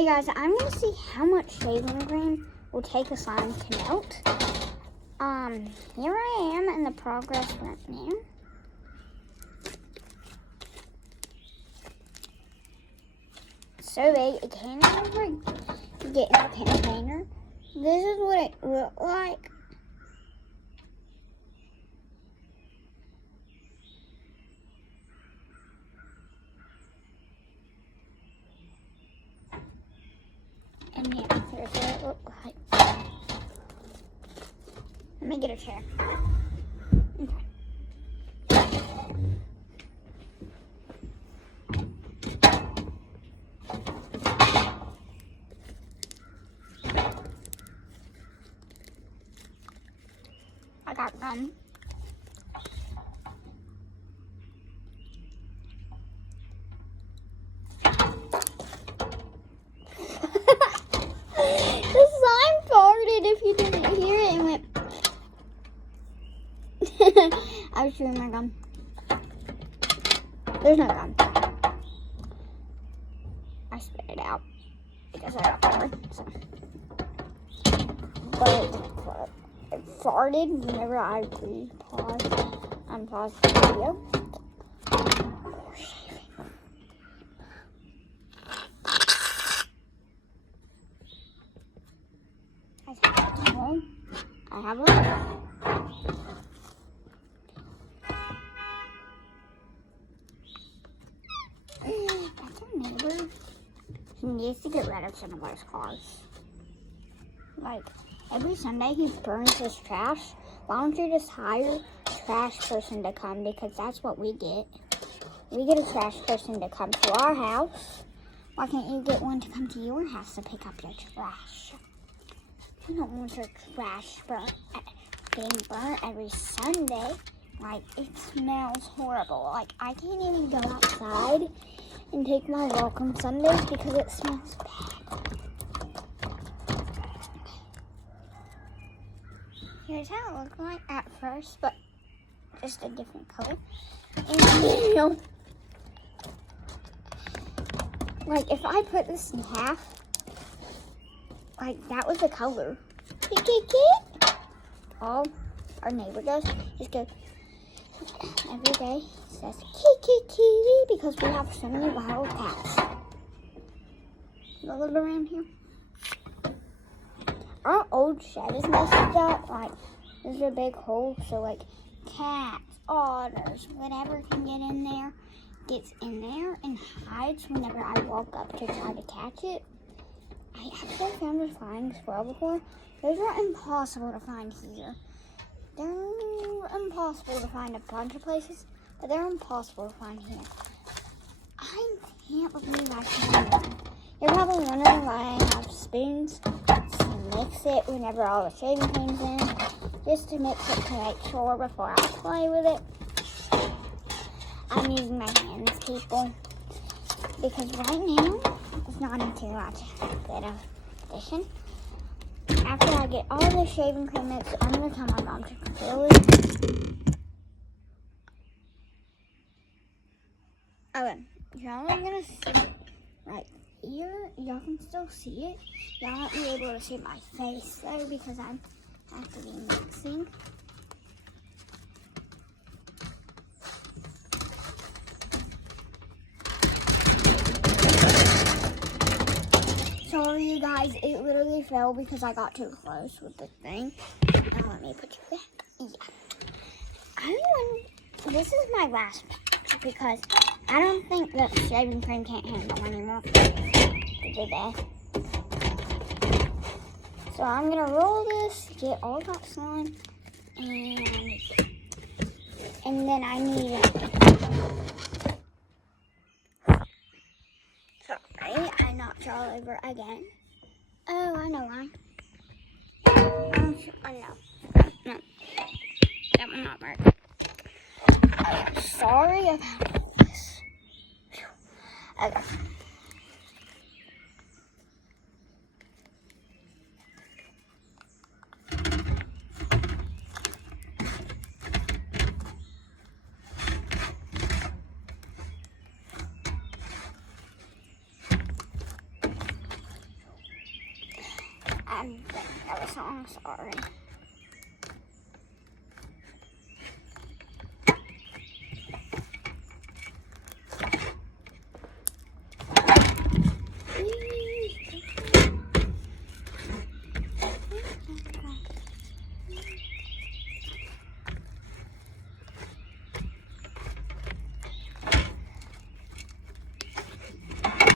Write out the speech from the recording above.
Hey guys, I'm gonna see how much shaving cream will take a slime to melt. Here I am in the progress right now. So big, it can't even get in the container. This is what it looked like. And yeah, here's what it looked like. Let me get a chair. Okay. I got gum. The slime farted if you didn't hear it and went. I was chewing my gum. There's no gum. I spit it out because I got bored. So. But it farted whenever I unpaused the video. I have one. That's our neighbor. He needs to get rid of some of those cars. Like, every Sunday he burns his trash. Why don't you just hire a trash person to come? Because that's what we get. We get a trash person to come to our house. Why can't you get one to come to your house to pick up your trash? You don't want your trash being burnt every Sunday. Like, it smells horrible. Like, I can't even go outside and take my walk on Sundays because it smells bad. Here's how it looked like at first, but just a different color. And, you know, like, if I put this in half, like, that was the color. All our neighbor does is go every day, says kitty because we have so many wild cats. Look around here. Our old shed is messed up. Like, there's a big hole, so like cats, otters, whatever can get in there, gets in there and hides whenever I walk up to try to catch it. I actually found a flying squirrel before. Those are impossible to find here. They're impossible to find a bunch of places, but they're impossible to find here. I can't believe I found one. You're probably wondering why I have spoons to mix it whenever all the shaving cream's in, just to mix it to make sure before I play with it. I'm using my hands, people, because right now it's not in too much good of condition. After I get all the shaving cream mixed, I'm going to tell my mom to fill it. Okay, y'all are going to see it right here. Y'all can still see it. Y'all won't be able to see my face though because I have to be mixing. Sorry you guys, it literally fell because I got too close with the thing. And let me put you back. Yeah. This is my last batch because I don't think that shaving cream can't handle anymore. It did that. So I'm gonna roll this, get all that slime, and then I need it. Sorry, I knocked y'all over again. Oh, I know why. I know. No. That will not work. I'm sorry about this. Okay. I'm thinking of a song, sorry.